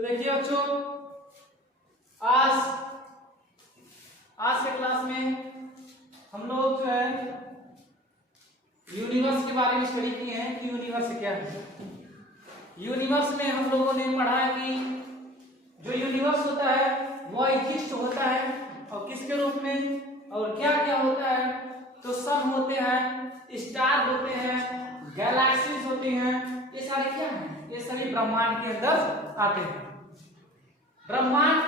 तो देखिए बच्चों, आज के क्लास में हम लोग जो है यूनिवर्स के बारे में स्टडी किए हैं कि यूनिवर्स क्या है। यूनिवर्स में हम लोगों ने पढ़ा है कि जो यूनिवर्स होता है वो एग्जिस्ट होता है और किसके रूप में और क्या क्या होता है। तो सन होते हैं, स्टार होते हैं, गैलेक्सीज होती हैं, ये सारे क्या हैं? ये सभी ब्रह्मांड के अंदर आते हैं। ब्रह्मांड,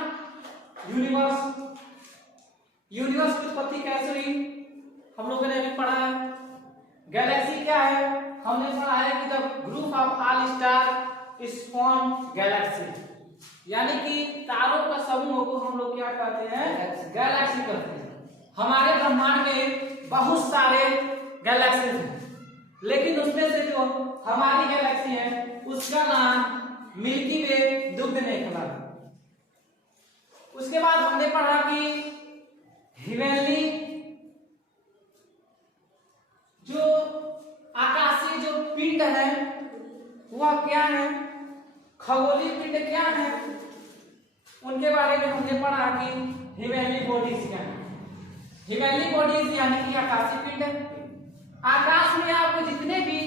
यूनिवर्स की उत्पत्ति कैसे हुई हम लोगों ने अभी पढ़ा है। गैलेक्सी क्या है हमने पढ़ा है कि the group of all star is form Galaxy, यानी कि तारों का समूह को हम लोग क्या कहते हैं? गैलेक्सी कहते हैं। हमारे ब्रह्मांड में बहुत सारे गैलेक्सी हैं, लेकिन उसमें से जो हमारी गैलेक्सी है उसका नाम मिल्की वे दुग्ध नेखला। उसके बाद हमने पढ़ा कि हेवनली जो आकाशीय जो पिंड है वह क्या है, खगोलीय पिंड क्या है, उनके बारे में हमने पढ़ा कि हेवनली बॉडीज क्या है। हेवनली बॉडीज यानी कि आकाशीय पिंड। आकाश में आपको जितने भी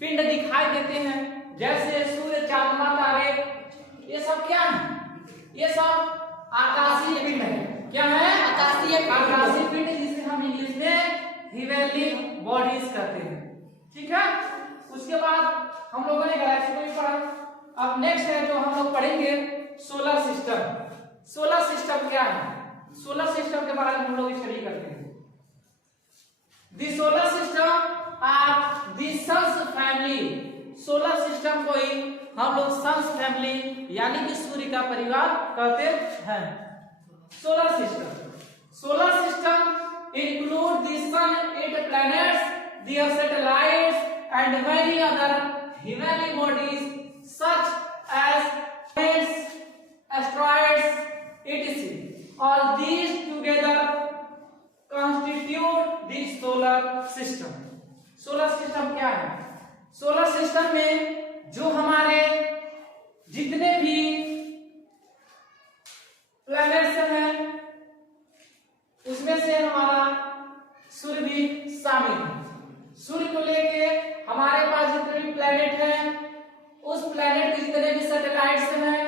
पिंड दिखाई देते हैं जैसे सूर्य, चांद, तारे, ये सब क्या है? ये सब आकाशीय पिंड है। क्या है? आकाशीय पिंड, जिसे हम इंग्लिश में हेवनली बॉडीज कहते हैं। ठीक है। उसके बाद हम लोगों ने गैलेक्सी को भी पढ़ा। अब नेक्स्ट है जो हम लोग पढ़ेंगे सोलर सिस्टम। सोलर सिस्टम क्या है? सोलर सिस्टम के बारे में हम लोग स्टडी करते हैं। The solar system are the sun's family. Solar system को ही हम लोग सन्स फैमिली यानी कि सूर्य का परिवार कहते हैं। Solar system include the sun, its planets, their satellites, and many other heavenly bodies such as planets, asteroids, etc. All these together constitute the solar system. Solar system क्या है? सोलर सिस्टम में जो हमारे जितने भी प्लैनेट्स हैं उसमें से हमारा सूर्य भी शामिल है। सूर्य को लेके हमारे पास जितने भी प्लैनेट हैं उस प्लैनेट के जितने भी सैटेलाइट्स हैं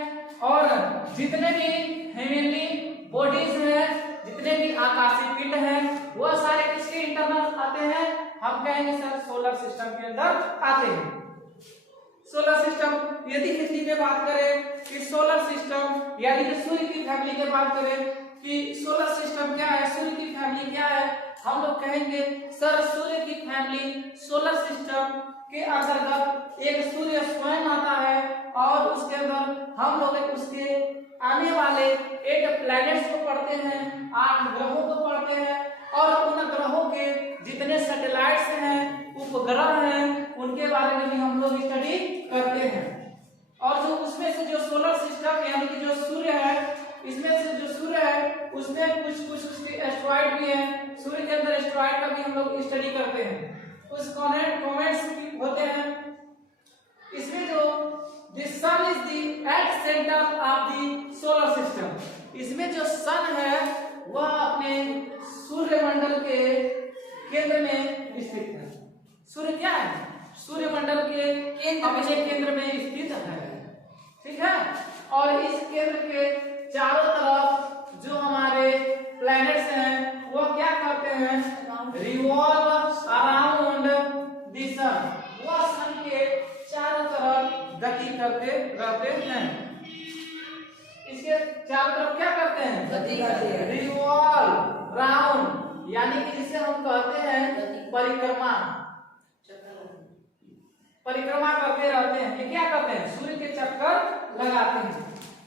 और जितने भी हेवनली बॉडीज हैं, जितने भी आकाशीय पिंड हैं, वह सारे किसके इंटरनल आते हैं? हम कहेंगे सर सोलर सिस्टम के अंदर आते हैं। सोलर सिस्टम, यदि हिंदी में बात करें कि सोलर सिस्टम यानी कि सूर्य की फैमिली की बात करें कि सोलर सिस्टम क्या है, सूर्य की फैमिली क्या है, हम लोग कहेंगे सर सूर्य की फैमिली सोलर सिस्टम के अंतर्गत एक सूर्य स्वयं आता है और उसके अंदर हम लोग उसके आने वाले 8 प्लैनेट्स को पढ़ते हैं, 8 ग्रहों को पढ़ते हैं और उन ग्रहों के जितने सैटेलाइट्स हैं, उपग्रह हैं, उनके बारे में भी हम लोग स्टडी करते हैं। और जो उसमें से जो सोलर सिस्टम यानी कि जो सूर्य है, इसमें से जो सूर्य है उसमें कुछ उसके एस्ट्रॉइड भी है। सूर्य के अंदर एस्ट्रॉइड का भी हम लोग स्टडी करते हैं। उस कॉमेट्स भी होते हैं। इसमें जो the sun is the at centre of the solar system, इसमें जो सन है वह अपने सूर्यमंडल के केंद्र में स्थित है। सूर्य क्या है? सूर्यमंडल के अपने केंद्र में स्थित है। ठीक है। और इस केंद्र के चारों तरफ जो हमारे प्लैनेट्स हैं वो क्या करते हैं? रिवॉल्व अराउंड द सन। वह सन के चारों तरफ गति करते रहते हैं। इसके चारों तरफ क्या करते हैं? गति करते हैं। रिवॉल्व राउंड यानी कि जिसे हम कहते हैं परिक्रमा करते रहते हैं। ये क्या करते हैं? सूर्य के चक्कर लगाते हैं।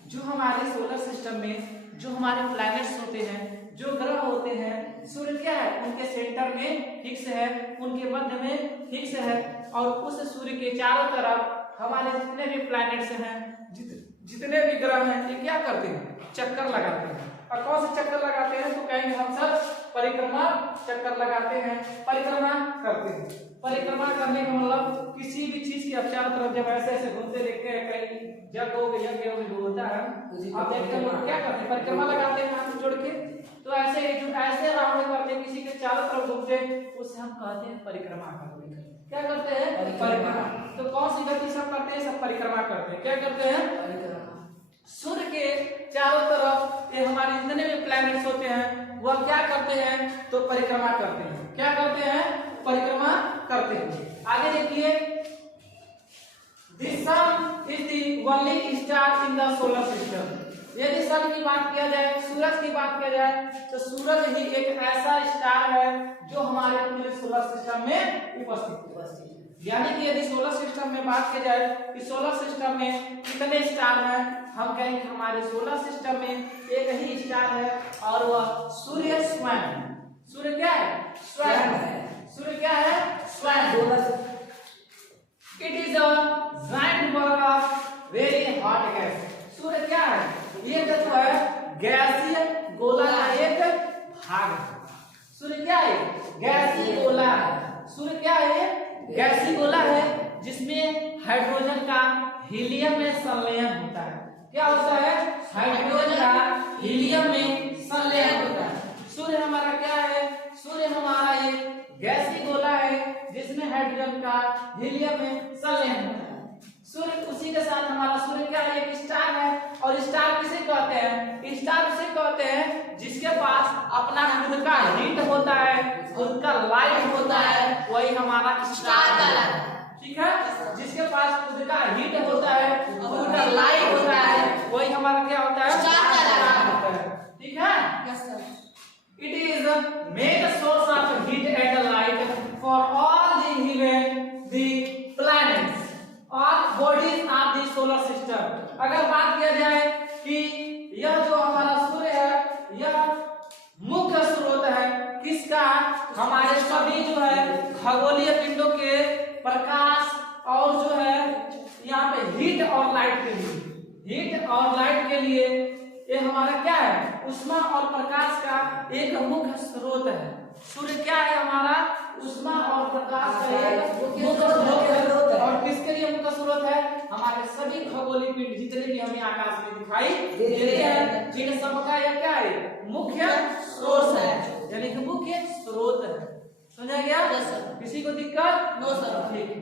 जो हमारे सोलर सिस्टम में जो हमारे प्लैनेट्स होते हैं, जो ग्रह होते हैं, सूर्य क्या है? उनके सेंटर में फिक्स है, उनके मध्य में फिक्स है और उस सूर्य के चारों तरफ हमारे जितने भी प्लैनेट्स हैं, जितने भी ग्रह हैं, ये क्या करते हैं? चक्कर लगाते हैं। और कौन से चक्कर लगाते हैं? तो कहेंगे हम सब परिक्रमा चक्कर लगाते हैं, परिक्रमा करते हैं। परिक्रमा करने का मतलब किसी भी चीज की आप चारों तरफ जब ऐसे ऐसे घूमते देखते हैं, कहीं यज्ञ हो जो होता है आप देखते हैं लोग क्या करते हैं, परिक्रमा लगाते हैं हाथ जोड़ के। तो ऐसे जो ऐसे राउंड करते हैं किसी के चारों तरफ घूमते हैं, उसे हम कहते हैं परिक्रमा करते हैं। क्या करते हैं? परिक्रमा। तो कौन सी गति सब करते हैं? सब परिक्रमा करते हैं। क्या करते हैं? परिक्रमा। सूर्य के चारों तरफ ये हमारे जितने भी प्लैनेट्स होते हैं वह क्या करते हैं? तो परिक्रमा करते हैं। क्या करते हैं? परिक्रमा करते हैं। आगे देखिए, the sun is the only star in the solar system। यदि सन की बात किया जाए, सूरज की बात किया जाए, तो सूरज ही एक ऐसा स्टार है जो हमारे पूरे सोलर सिस्टम में उपस्थित है। यानी कि यदि सोलर सिस्टम में बात की जाए कि सोलर सिस्टम में कितने स्टार हैं, हम कहेंगे हमारे सोलर सिस्टम में एक ही स्टार है और वह सूर्य स्वयं। सूर्य क्या है? स्वयं है। सूर्य क्या है? स्वयं। It is a giant ball of very hot gas. सूर्य क्या है? ये जो है गैसीय गोला का एक भाग है। सूर्य क्या है? गैसीय गोला है। सूर्य क्या है? गैसीय गोला है जिसमें हाइड्रोजन का हीलियम में संलयन होता है। क्या होता है? हाइड्रोजन का हीलियम में संलयन होता है। सूर्य हमारा क्या है? सूर्य हमारा एक गैसीय गोला है जिसमें हाइड्रोजन का हीलियम में संलयन होता है। सूर्य उसी के साथ हमारा सूर्य क्या है? एक स्टार है। और स्टार किसे कहते हैं? स्टार उसे कहते हैं जिसके पास अपना खुद का हीट होता है, खुद का लाइट होता है, वही हमारा स्टार कहलाता है। ठीक है? जिसके पास खुद का हीट होता है, खुद का लाइट होता है, वही हमारा क्या होता है? स्टार कहलाता है। ठीक है? It is a main source of heat and light for all the event, the planets, all bodies of the solar system। अगर बात किया जाए कि यह जो हमारा सूर्य है यह मुख्य स्रोत है किसका? हमारे सभी जो है खगोलीय पिंडों के प्रकाश और जो है यहाँ पे हीट और लाइट के लिए, हीट और लाइट के लिए ये हमारा क्या है? उष्मा और प्रकाश का एक मुख्य स्रोत है। सूर्य क्या है? हमारा उष्मा और प्रकाश का एक मुख्य स्रोत है। और किसके लिए मुख्य स्रोत है? हमारे सभी खगोलीय पिंड जितने भी हमें आकाश में दिखाई देते हैं, जिन सबका यह क्या है? मुख्य स्रोत है, यानी कि मुख्य स्रोत है। समझा गया? किसी को दिक्कत? No sir. ठीक है,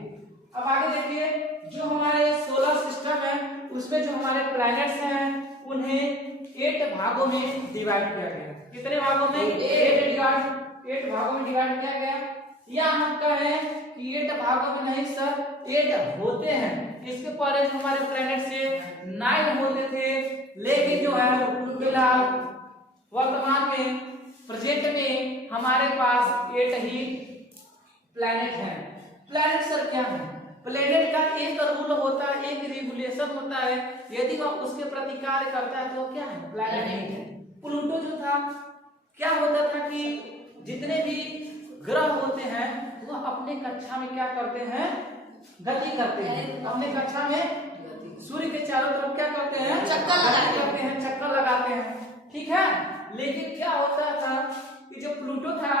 अब आगे देखिए, जो हमारे सोलर सिस्टम है उसमें जो हमारे प्लैनेट्स हैं उन्हें 8 भागों में डिवाइड किया गया। कितने भागों में? 8 भागों में डिवाइड किया गया। या हम कहें कि 8 भागों में नहीं सर, 8 होते हैं। इसके पहले जो हमारे प्लैनेट से 9 होते थे, लेकिन जो है फिलहाल वर्तमान में प्रेजेंट में हमारे पास 8 ही प्लैनेट हैं। प्लैनेट सर क्या है? प्लैनेट का एक रूल होता है, एक रेगुलेशन होता है, यदि वह उसके प्रति कार्य करता है तो क्या है? प्लैनेट है। प्लूटो जो था क्या होता था कि जितने भी ग्रह होते हैं वह अपने कक्षा में क्या करते हैं? गति करते हैं। अपने कक्षा में सूर्य के चारों तरफ क्या करते हैं? चक्कर लगाते हैं, चक्कर लगाते हैं। ठीक है, लेकिन क्या होता था कि जो प्लूटो था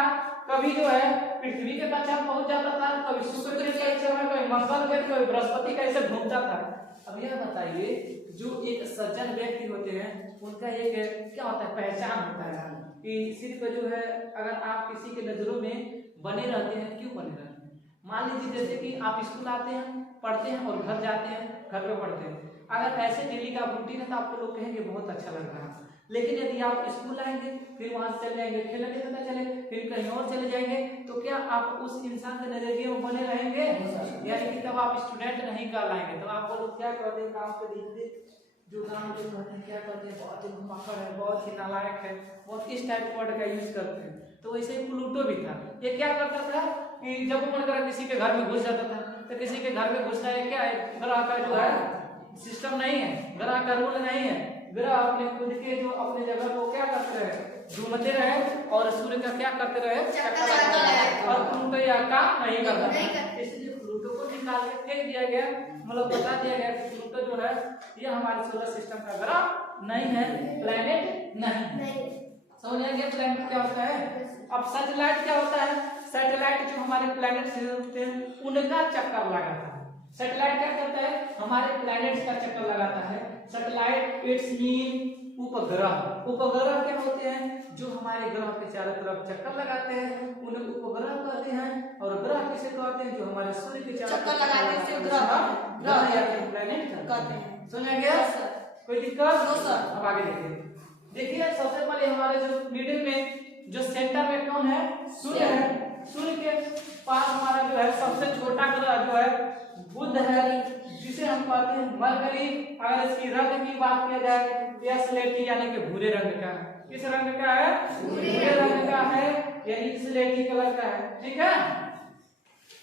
कभी जो है पृथ्वी के कक्षा में पहुंच जाता था, कभी शुक्र के कक्षा में, कभी मंगल के, कभी बृहस्पति का ऐसे घूमता था। अब यह बताइए, जो एक सज्जन व्यक्ति होते हैं उनका एक क्या होता है? पहचान होता है कि सिर्फ जो है अगर आप किसी के नजरों में बने रहते हैं, क्यों बने रहते हैं? मान लीजिए जैसे कि आप स्कूल आते हैं, पढ़ते हैं और घर जाते हैं, घर पे पढ़ते हैं। अगर ऐसे डेली का रूटीन है तो आपको लोग कहेंगे बहुत अच्छा लग रहा है। लेकिन यदि आप स्कूल आएंगे, फिर वहां से चले जाएंगे, खेलने पता चले, फिर कहीं और चले जाएंगे, तो क्या आप उस इंसान के नजरिए में बने रहेंगे? यानी कि तब आप स्टूडेंट नहीं कहलाएंगे। तो आपको लोग क्या कहते हैं? काम पे देखते जो काम जो कहते हैं, क्या कहते हैं? बहुत ही घुमाकर है, बहुत ही नालायक है, बहुत इस टाइप वर्ड का यूज करते हैं। तो वैसे ही प्लूटो भी था। ये क्या करता था कि जब मन करा किसी के घर में घुस जाता था, तो किसी के घर में घुसना है क्या है? ग्रह का जो है सिस्टम नहीं है, ग्रह का रूल नहीं है। ग्रह अपने खुद के जो अपने जगह को क्या करते रहे? घूमते रहे और सूर्य का क्या करते रहे? और प्लूटो यह काम नहीं करता। इसलिए प्लूटो को निकाल के फेंक दिया गया, मतलब बता दिया गया कि प्लूटो जो है यह हमारे सोलर सिस्टम का ग्रह नहीं है, प्लैनेट नहीं। समझ आ गया प्लैनेट क्या होता है? अब सैटेलाइट क्या होता है? सैटेलाइट जो हमारे प्लैनेट से होते हैं उनका चक्कर लगाता है। सैटेलाइट क्या करता है? हमारे प्लैनेट्स का चक्कर लगाता है। सैटेलाइट इट्स मीन उपग्रह। उपग्रह क्या होते हैं? जो हमारे ग्रह के चारों तरफ चक्कर लगाते हैं उन्हें उपग्रह कहते हैं। और ग्रह किसे कहते हैं? जो हमारे सूर्य के चारों चक्कर लगाते हैं उसे ग्रह या प्लैनेट कहते हैं। समझ गया? कोई दिक्कत? No sir. अब आगे देखिए सबसे पहले हमारे जो मिडिल में जो सेंटर में कौन है? सूर्य है। सूर्य के पास हमारा जो है सबसे छोटा ग्रह जो है बुध है, जिसे हम कहते हैं मरकरी। अगर इसकी रंग की बात किया जाए यह स्लेटी यानी कि भूरे रंग का है। किस रंग का है? भूरे रंग का है, यानी स्लेटी कलर का है। ठीक है।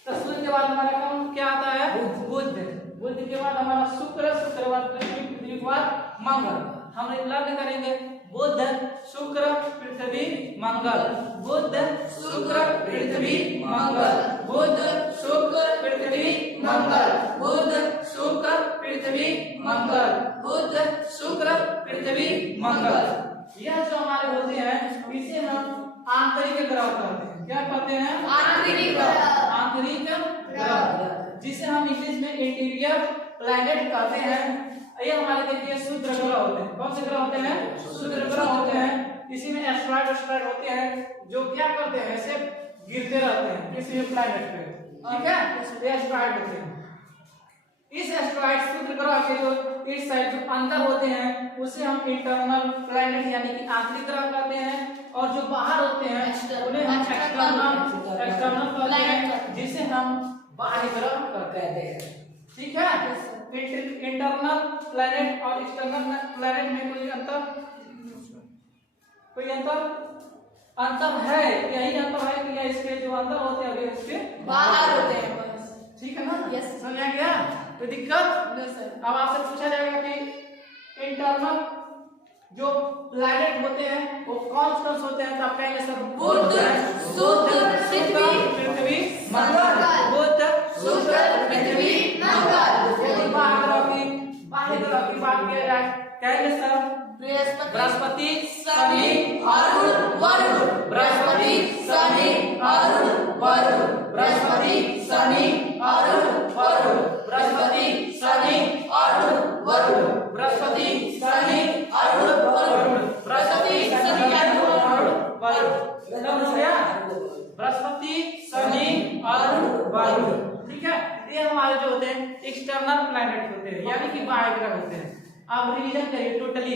तो सूर्य के बाद हमारा कौन क्या आता है? बुध। बुध के बाद हमारा शुक्र, शुक्र के बाद पृथ्वी, पृथ्वी के बाद मंगल। हम लर्न करेंगे बुध शुक्र पृथ्वी मंगल, बुध शुक्र पृथ्वी मंगल, बुध शुक्र पृथ्वी मंगल, बुध शुक्र पृथ्वी मंगल, बुध शुक्र पृथ्वी मंगल। यह जो हमारे होते हैं इसे हम आंतरिक ग्रह कहते हैं। क्या कहते हैं? आंतरिक ग्रह। आंतरिक ग्रह, जिसे हम इंग्लिश में इंटीरियर प्लैनेट कहते हैं। ये हमारे देखिए क्षुद्र ग्रह होते हैं। कौन से ग्रह होते हैं? क्षुद्र ग्रह होते हैं। इसी में एस्ट्रॉइड होते हैं जो क्या करते हैं? ऐसे गिरते रहते हैं किसी भी प्लैनेट पे। ठीक है। ये एस्ट्रॉइड होते हैं। इस एस्ट्रॉइड क्षुद्र ग्रह के जो इस साइड जो अंदर होते हैं उसे हम इंटरनल प्लैनेट यानी कि आंतरिक ग्रह कहते हैं। और जो बाहर होते हैं उन्हें हम एक्सटर्नल कहते हैं, जिसे हम बाह्य ग्रह कहते हैं। ठीक है। इंटरनल प्लैनेट और एक्सटर्नल प्लैनेट में कोई अंतर है? यही अंतर है कि इसके जो अंदर होते हैं इसके बाहर होते हैं बस। ठीक है ना? यस। समझ आ गया? तो दिक्कत? No sir. अब आपसे पूछा जाएगा कि इंटरनल जो प्लैनेट होते हैं वो कौन कौन से होते हैं? तो आप कहेंगे सब बुध शुक्र पृथ्वी मंगल, बुध शुक्र पृथ्वी मंगल। यदि बाह्य ग्रह की बात किया जाए कहेंगे सब बृहस्पति शनि अरुण वरुण, बृहस्पति शनि अरुण वरुण, बृहस्पति शनि अरुण वरुण, बृहस्पति शनि अरुण वरुण, बृहस्पति शनि अरुण वरुण, बृहस्पति शनि अरुण वरुण। बृहस्पति शनि अरुण वरुण। ठीक है। ये हमारे जो होते हैं एक्सटर्नल प्लैनेट होते हैं यानी कि बाह्य ग्रह होते हैं। अब रिवीजन करिए टोटली।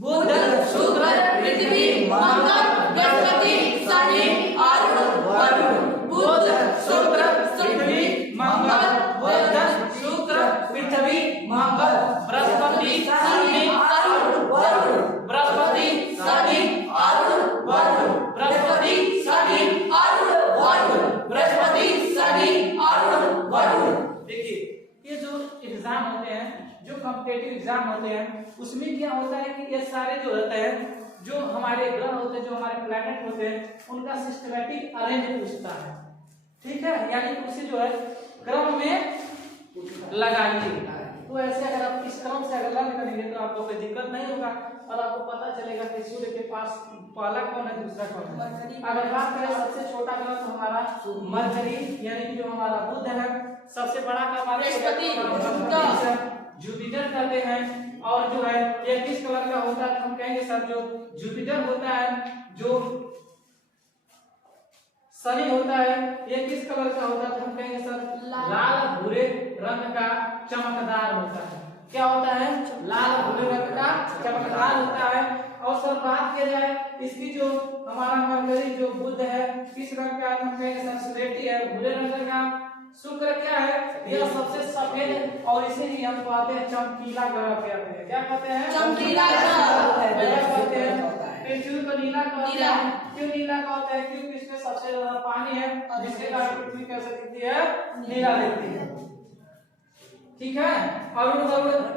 बुध शुक्र पृथ्वी मंगल, बृहस्पति शनि अरुण वरुण, बुध शुक्र पृथ्वी मंगल, बुध शुक्र पृथ्वी मंगल, बृहस्पति शनि अरुण वरुण, बृहस्पति शनि अरुण वरुण, बृहस्पति शनि अरुण वरुण, बृहस्पति शनि अरुण वरुण। देखिए ये जो एग्जाम होते हैं, जो कॉम्पिटिटिव एग्जाम होते हैं, उसमें क्या होता है कि ये सारे जो होते हैं, जो हमारे ग्रह होते हैं, जो हमारे प्लैनेट होते हैं, उनका सिस्टमैटिक अरेंज पूछता है। ठीक है। यानी कि उसे जो है क्रम में लगाइए। तो ऐसे अगर आप इस क्रम से अगर लर्न करेंगे तो आपको कोई दिक्कत नहीं होगा और आपको पता चलेगा कि सूर्य के पास पहला कौन है, दूसरा कौन है। अगर बात करें सबसे छोटा ग्रह तो हमारा मरकरी यानी कि जो हमारा बुध है। सबसे बड़ा का बृहस्पति जुपिटर कहते हैं। और जो है ये किस कलर का होता है? हम कहेंगे सर जो जुपिटर होता है, जो शनि होता है, ये किस कलर का होता है? हम कहेंगे सर लाल भूरे रंग का चमकदार होता है। क्या होता है? लाल भूरे रंग का चमकदार होता है। और सर बात किया जाए इसकी जो हमारा मरकरी जो बुध है किस रंग का? हम कहेंगे सर स्लेटी है, भूरे रंग का। शुक्र क्या है? यह सबसे सफेद और इसे ही हम कहते हैं चमकीला ग्रह कहते हैं। क्या कहते हैं? चमकीला ग्रह कहते हैं। पृथ्वी को नीला कहते हैं। क्यों नीला कहते हैं? क्योंकि इसमें सबसे ज्यादा पानी है, जिसके कारण पृथ्वी कैसे दिखती है? नीला दिखती है। ठीक है। और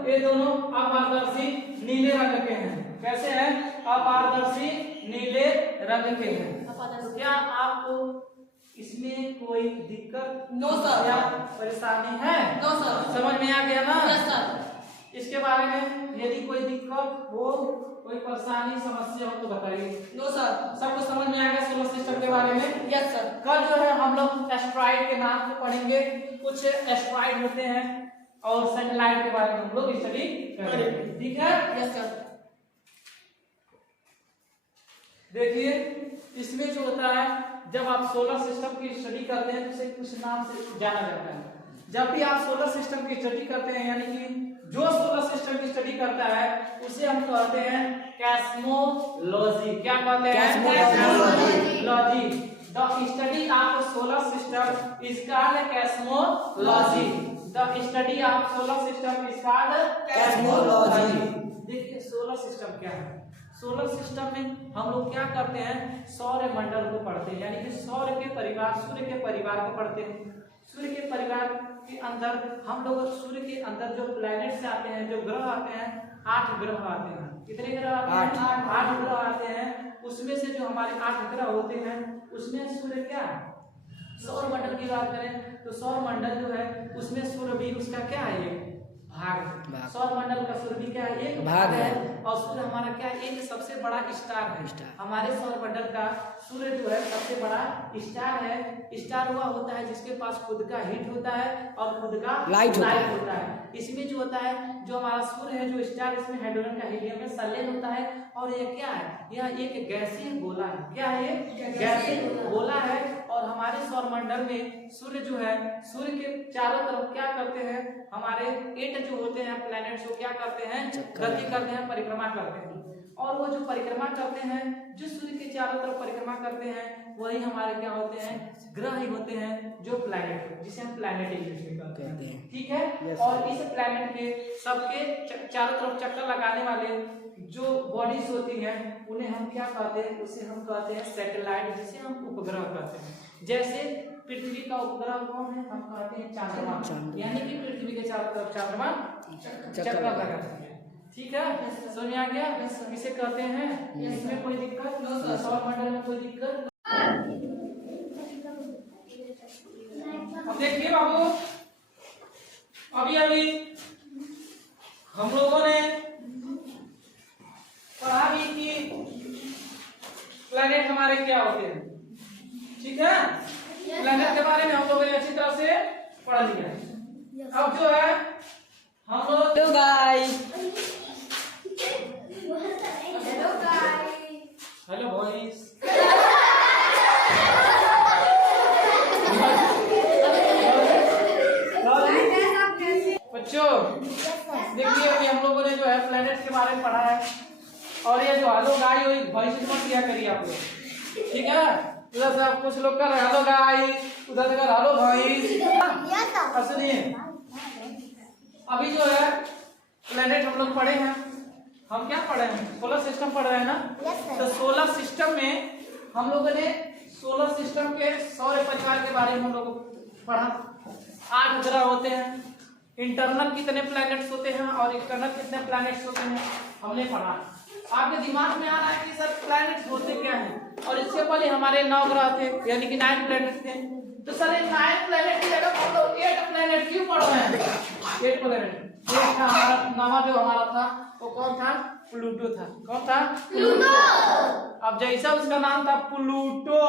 ये दोनों अपारदर्शी नीले रंग के हैं। कैसे हैं? अपारदर्शी नीले रंग के हैं। तो क्या आपको इसमें कोई दिक्कत नो सर या परेशानी है? No sir. समझ में आ गया ना? Yes sir. इसके बारे में यदि कोई दिक्कत हो, कोई परेशानी समस्या हो तो बताइए। No sir. सबको समझ में आ गया सोलर सिस्टम के बारे में? Yes sir. कल जो है हम लोग एस्ट्रॉइड के नाम से पढ़ेंगे, कुछ एस्ट्रॉइड होते हैं और सैटेलाइट के बारे में हम लोग स्टडी करेंगे, ठीक है? Yes sir. देखिए इसमें जो होता है, जब आप सोलर सिस्टम की स्टडी करते हैं तो इसे कुछ नाम से जाना जाता है। जब भी आप सोलर सिस्टम की स्टडी करते हैं, यानी कि जो सोलर सिस्टम की स्टडी करता है उसे हम कहते हैं कॉस्मोलॉजी। क्या कहते हैं? Cosmology. The study of solar system is called cosmology. The study of solar system is called cosmology. देखिए सोलर सिस्टम क्या है। सोलर सिस्टम में हम लोग क्या करते हैं, सौर मंडल को पढ़ते हैं, यानी कि सौर के परिवार, सूर्य के परिवार को पढ़ते हैं। सूर्य के परिवार के अंदर हम लोग, सूर्य के अंदर जो प्लैनेट्स आते हैं, जो ग्रह आते हैं, 8 ग्रह आते हैं। कितने ग्रह आते हैं? 8 ग्रह आते हैं। उसमें से जो हमारे 8 ग्रह होते हैं उसमें सूर्य क्या है, सौर मंडल की बात करें तो सौर मंडल जो है उसमें सूर्य भी उसका क्या है, एक भाग है। सौर मंडल का सूर्य भी क्या है, एक भाग है। और सूर्य हमारा क्या है, एक सबसे बड़ा स्टार है। हमारे सौर मंडल का सूर्य जो है सबसे बड़ा स्टार है। स्टार हुआ होता है जिसके पास खुद का हीट होता है और खुद का लाइट होता है। इसमें जो होता है, जो हमारा सूर्य है, जो स्टार, इसमें हाइड्रोजन का हीलियम में संलयन होता है। और ये क्या है, यह एक गैसीय गोला है। क्या है ये? गैसीय गोला है। और हमारे सौर मंडल में सूर्य जो है, सूर्य के चारों तरफ क्या करते हैं, हमारे 8 जो होते हैं प्लैनेट्स, वो क्या करते हैं, गति करते हैं, परिक्रमा करते हैं। और वो जो परिक्रमा करते हैं, जो सूर्य के चारों तरफ परिक्रमा करते हैं, वही हमारे क्या होते हैं, ग्रह ही होते हैं, जो प्लैनेट, जिसे हम प्लैनेट इंग्लिश में कहते हैं, ठीक है? और इस प्लैनेट के सबके चारों तरफ चक्कर लगाने वाले जो बॉडीज होती हैं उन्हें हम क्या कहते हैं, उसे हम कहते हैं सैटेलाइट, जिसे हम उपग्रह कहते हैं। जैसे पृथ्वी का उपग्रह कौन है, हम कहते हैं चंद्रमा, यानी कि पृथ्वी के चारों तरफ चंद्रमा चक्कर लगाते हैं, ठीक है? समझ में आ गया? इसे कहते हैं। इसमें कोई दिक्कत? सौर मंडल में कोई दिक्कत? अब देखिए बाबू, अभी हम लोगों ने पढ़ा भी कि प्लैनेट हमारे क्या होते हैं, ठीक है? प्लैनेट के बारे में हम लोगों ने अच्छी तरह से पढ़ लिया है। अब जो है हम लोग, हेलो गाइस, हेलो बॉयज, बच्चों देखिए अभी हम लोगों ने जो है प्लैनेट्स के बारे में पढ़ा है। और ये जो हेलो गाइस हुई, वॉइस मत किया करिए आप लोग, ठीक है? उधर से आप कुछ लोग कर रहे हेलो गाइस, उधर से कर हेलो भाई। सुनिए, अभी जो है प्लैनेट हम लोग पढ़े हैं। हम क्या पढ़े हैं? सोलर सिस्टम पढ़ रहे हैं ना? तो सोलर सिस्टम में हम लोगों ने सोलर सिस्टम के सौर परिवार के बारे में हम लोग पढ़ा। 8 ग्रह होते हैं। इंटरनल कितने प्लैनेट्स होते हैं और एक्सटर्नल कितने प्लैनेट्स होते हैं, हमने पढ़ा। आपके दिमाग में आ रहा है कि सर प्लैनेट्स होते क्या हैं? और इससे पहले हमारे 9 ग्रह थे, यानी कि 9 प्लैनेट्स थे। तो सर ये 9 प्लैनेट की जगह हम लोग 8 प्लैनेट क्यों पढ़ रहे हैं? 8 प्लैनेट। एक था हमारा नवा जो हमारा था, वो कौन था? प्लूटो था। कौन था? प्लूटो। अब जैसा उसका नाम था प्लूटो,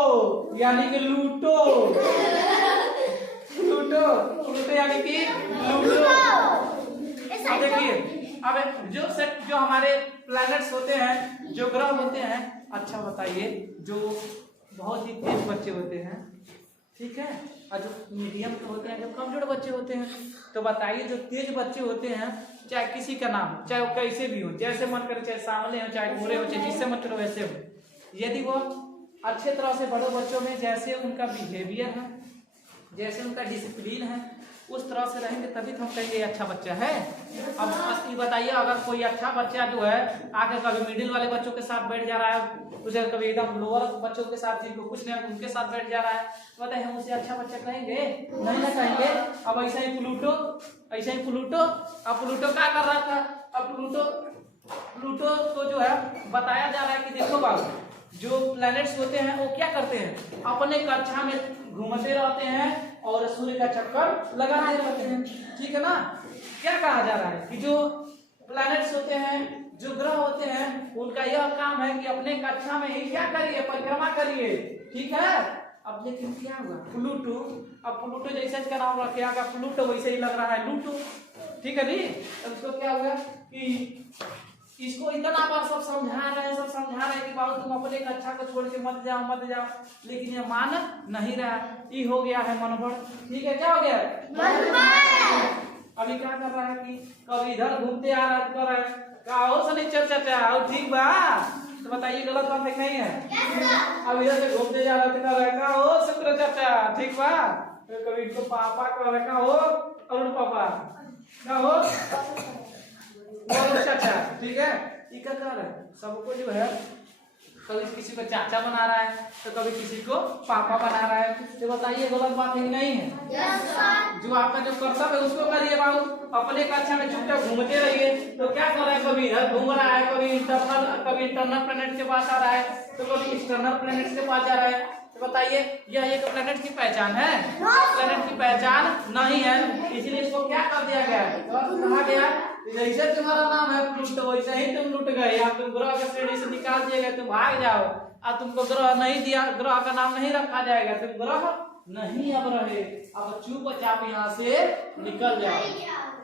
यानी कि लूटो, प्लूटो, प्लूटो यानी कि लूटो। देखिए अब जो हमारे प्लैनेट्स होते हैं, जो ग्रह होते हैं, अच्छा बताइए, जो बहुत ही तेज बच्चे होते हैं, ठीक है, और जो मीडियम होते हैं, जो कमजोर बच्चे होते हैं, तो बताइए जो तेज बच्चे होते हैं, चाहे किसी का नाम, चाहे वो कैसे भी हो, जैसे मन करे, चाहे सांवले हो, चाहे गोरे हो, चाहे जिससे मन करो वैसे हो, यदि वो अच्छे तरह से बड़े बच्चों में जैसे उनका बिहेवियर है, जैसे उनका डिसिप्लिन है, उस तरह से रहेंगे तभी तो हम कहेंगे अच्छा बच्चा है। अब ये बताइए, अगर कोई अच्छा बच्चा जो है आगे कभी मिडिल वाले बच्चों के साथ बैठ जा रहा है, उसे कभी एकदम लोअर बच्चों के साथ, जिनको कुछ नहीं उनके साथ बैठ जा रहा है, तो बताइए हम उसे अच्छा बच्चा कहेंगे? नहीं ना कहेंगे। अब ऐसा ही प्लूटो, अब प्लूटो क्या कर रहा था? अब प्लूटो को जो है बताया जा रहा है कि देखो बाबू, जो प्लैनेट्स होते हैं वो क्या करते हैं, अपने कक्षा में घूमते रहते हैं और सूर्य का चक्कर लगाते रहते हैं, ठीक है ना? क्या कहा जा रहा है कि जो प्लैनेट्स होते हैं, जो ग्रह होते हैं उनका यह काम है कि अपने कक्षा में ही क्या करिए, परिक्रमा करिए, ठीक है। अब लेकिन क्या हुआ, प्लूटो, अब प्लूटो जैसे इसका नाम रखे आगा प्लूटो, वैसे ही लग रहा है लूटो, ठीक है नहीं। अब उसको क्या हुआ कि इसको इतना बार सब समझा रहे हैं कि बाबू तुम अपने कक्षा को छोड़ के मत जाओ, लेकिन ये मान नहीं रहा, ये हो गया है मनोबल, ठीक है। क्या हो गया अभी क्या कर रहा है कि कभी इधर घूमते आ रहा है का हो शनिचर चाचा, ठीक बा, तो बताइए गलत बात है नहीं है। अब इधर से घूमते जा रहा है का हो शुक्र चाचा, ठीक बा, तो कभी इनको पापा कर रहा हो अरुण पापा, का हो चाचा, ठीक है। ये क्या कर रहा है, सबको जो है कभी किसी को चाचा बना रहा है तो कभी किसी को पापा बना रहा है, तो बताइए गलत बात है कि नहीं है। जो आपका जो कर्तव्य है उसको करिए बाबू, अपने कक्षा में चुपचाप घूमते रहिए। तो क्या कर रहा है, कभी इधर घूम रहा है, कभी इंटरनल प्लेनेट के पास आ रहा है, तो कभी एक्सटर्नल प्लेनेट के पास जा रहा है, तो बताइए यह एक प्लेनेट की पहचान है, प्लेनेट की पहचान नहीं है, इसलिए इसको क्या कर दिया गया है, कहा गया जैसे तुम्हारा नाम है प्लूटो वैसे ही तुम लुट गए, आप तुम ग्रह के श्रेणी से निकाल दिए गए, तुम भाग जाओ, अब तुमको ग्रह नहीं दिया, ग्रह का नाम नहीं रखा जाएगा, तुम ग्रह नहीं अब रहे, अब चुपचाप यहाँ से निकल जाओ,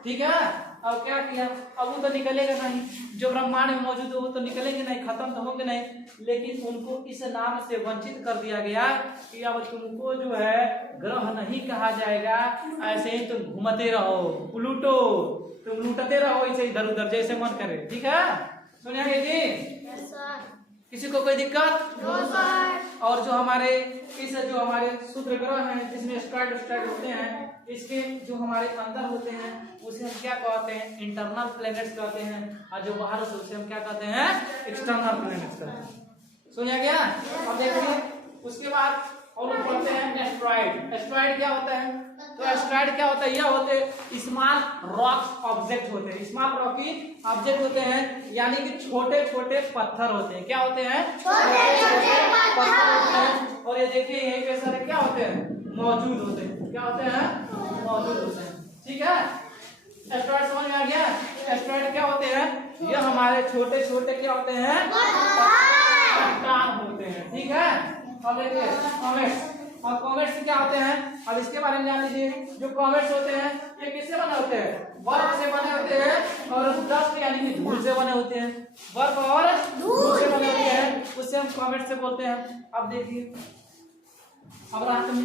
ठीक है। अब क्या किया, अब वो तो निकलेगा नहीं, जो ब्रह्मांड में मौजूद है वो तो निकलेंगे नहीं, खत्म तो होंगे नहीं, लेकिन उनको इस नाम से वंचित कर दिया गया कि अब तुमको जो है ग्रह नहीं कहा जाएगा, ऐसे ही तुम घूमते रहो प्लूटो, तुम लूटते रहो इसे इधर उधर जैसे मन करे, ठीक है। सुनिए जी, किसी को कोई दिक्कत? और जो हमारे सूत्र ग्रह हैं जिसमें स्टार्ट होते हैं, इसके जो हमारे अंदर होते हैं उसे हम क्या कहते हैं, इंटरनल प्लैनेट्स कहते हैं, और जो बाहर से उसे हम क्या कहते हैं, एक्सटर्नल प्लैनेट्स कहते हैं। सुनिया गया। अब देखिए उसके बाद हम लोग पढ़ते हैं एस्ट्रॉइड। एस्ट्रॉइड क्या होता है, तो एस्ट्रॉइड क्या होता है, यह होते स्मॉल रॉक ऑब्जेक्ट होते हैं, स्मॉल रॉकी ऑब्जेक्ट होते हैं, यानी कि छोटे छोटे पत्थर होते हैं। क्या होते हैं, छोटे पत्थर होते हैं। और ये देखिए यहीं पे सारे क्या होते हैं, मौजूद होते हैं, क्या होते हैं, मौजूद होते हैं, ठीक है। एस्ट्रॉइड समझ में आ गया। एस्ट्रॉइड क्या होते हैं, ये हमारे छोटे छोटे क्या होते हैं, चट्टान होते हैं, ठीक है। अब देखिए कॉमेट्स, और कॉमेट्स क्या होते हैं, अब इसके बारे में जान लीजिए। जो कॉमेट्स होते हैं ये किससे बने होते हैं, बर्फ से बने होते हैं और डस्ट यानी कि धूल से बने होते हैं, बर्फ और धूल से बने होते हैं, उससे हम कॉमेट्स से बोलते हैं। अब देखिए अब रात में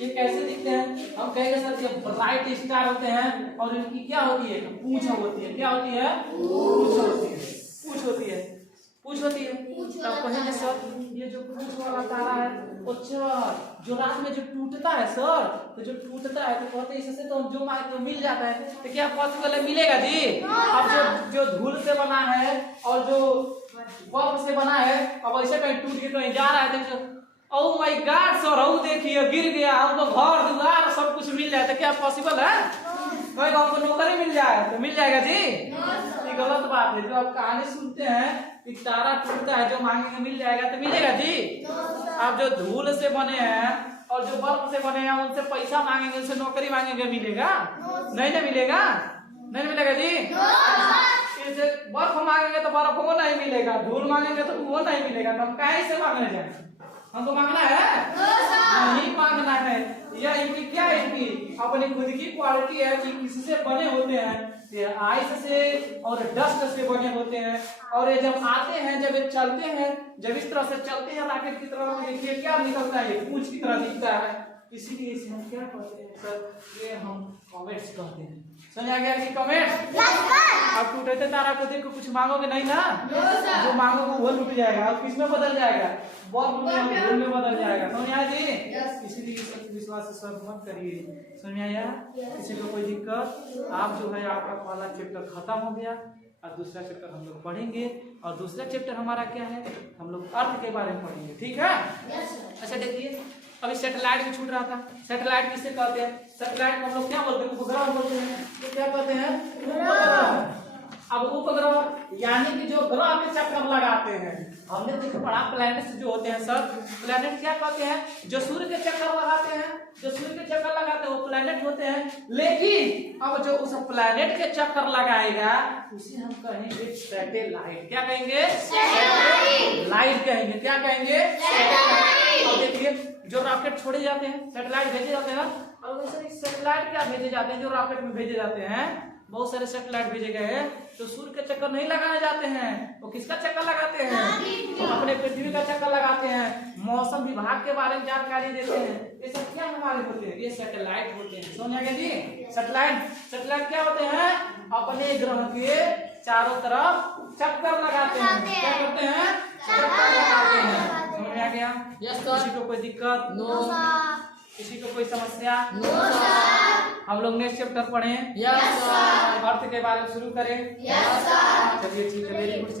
ये कैसे दिखते हैं, हम कहेंगे सर ये ब्राइट स्टार होते हैं, और इनकी क्या होती है, पूंछ होती है, क्या होती है, पूंछ होती है, पूंछ होती है, पूंछ होती है। तब कहेंगे सर ये जो पूंछ वाला तारा है, अच्छा जो रात में जो टूटता है सर, तो जो टूटता है तो कहते हैं इससे तो जो मार्ग तो मिल जाता है, तो क्या पॉसिबल है, मिलेगा जी। अब जो धूल से बना है और जो बर्फ से बना है, अब ऐसे कहीं टूट के कहीं जा रहा है तो ओह माय गॉड सर, वो देखिए गिर गया, हमको घर दुआर सब कुछ मिल जाए, तो क्या पॉसिबल है, कोई हमको नौकरी मिल जाए तो मिल जाएगा जी। ये गलत बात है। जो आप कहानी सुनते हैं कि तारा टूटता है, जो मांगेंगे मिल जाएगा, तो मिलेगा जी। आप जो धूल से बने हैं और जो बर्फ से बने हैं उनसे पैसा मांगेंगे, उनसे नौकरी मांगेंगे, मिलेगा नहीं, ना मिलेगा, नहीं मिलेगा जी। इसे बर्फ मांगेंगे तो बर्फ वो नहीं मिलेगा, धूल मांगेंगे तो वो नहीं मिलेगा, तो हम कहीं से मांगने जाए, हमको मांगना है नहीं मांगना है। यह इनकी क्या है, इनकी अपनी खुद की क्वालिटी है कि किससे बने होते हैं, ये आइस से और डस्ट से बने होते हैं। और ये जब आते हैं, जब ये चलते हैं, जब इस तरह से चलते हैं रॉकेट की तरह, देखिए क्या निकलता है, पूंछ की तरह दिखता है, इसीलिए इसे हम क्या कहते हैं सर, ये हम कॉमेट्स कहते हैं। समझ आ गया कि कॉमेट्स। अब टूटे तारा को देखो, कुछ मांगोगे नहीं ना, जो मांगोगे वो लूट जाएगा, अब किसमें बदल जाएगा, बर्फ में, धूल में बदल जाएगा। समझ आया जी। इसीलिए विश्वास से सब मत करिए। समझ आया। किसी को कोई दिक्कत, आप जो है आपका पहला चैप्टर खत्म हो गया और दूसरा चैप्टर हम लोग पढ़ेंगे, और दूसरा चैप्टर हमारा क्या है, हम लोग अर्थ के बारे में पढ़ेंगे, ठीक है। अच्छा देखिए अभी सैटेलाइट भी छूट रहा था, सैटेलाइट किसे कहते हैं, सैटेलाइट को हम लोग क्या बोलते हैं, उपग्रह बोलते हैं, ये क्या कहते हैं, उपग्रह। अब उपग्रह यानी कि जो ग्रह के चक्कर लगाते हैं, हमने देखो पढ़ा प्लैनेट्स जो होते हैं सर, प्लैनेट क्या कहते हैं, जो सूर्य के चक्कर लगाते हैं, जो सूर्य के चक्कर लगाते हैं वो प्लेनेट होते हैं, लेकिन अब जो उस प्लेनेट के चक्कर लगाएगा उसे हम कहेंगे सैटेलाइट। क्या कहेंगे? सैटेलाइट कहेंगे। क्या कहेंगे? सैटेलाइट। अब देखिए जो रॉकेट छोड़े जाते हैं, सैटेलाइट भेजे जाते हैं, और वैसे सैटेलाइट क्या भेजे जाते हैं जो रॉकेट में भेजे जाते हैं, बहुत सारे सैटेलाइट भेजे गए हैं, तो सूर्य के चक्कर नहीं लगाए जाते हैं, वो किसका चक्कर लगाते हैं? तो अपने पृथ्वी का चक्कर लगाते हैं, मौसम विभाग के बारे में जानकारी देते हैं। ये सब क्या हमारे होते हैं? ये सैटेलाइट होते हैं। समझ आ गया जी? सैटेलाइट क्या होते हैं? अपने ग्रह के चारों तरफ चक्कर लगाते हैं। क्या करते हैं? चक्कर लगाते हैं। समझ में आ गया? किसी को कोई दिक्कत? No sir. किसी को कोई समस्या? No sir. हम लोग नेक्स्ट चैप्टर पढ़ें, यस सर। अर्थ के बारे में शुरू करें। Yes sir. चलिए ठीक है, वेरी गुड।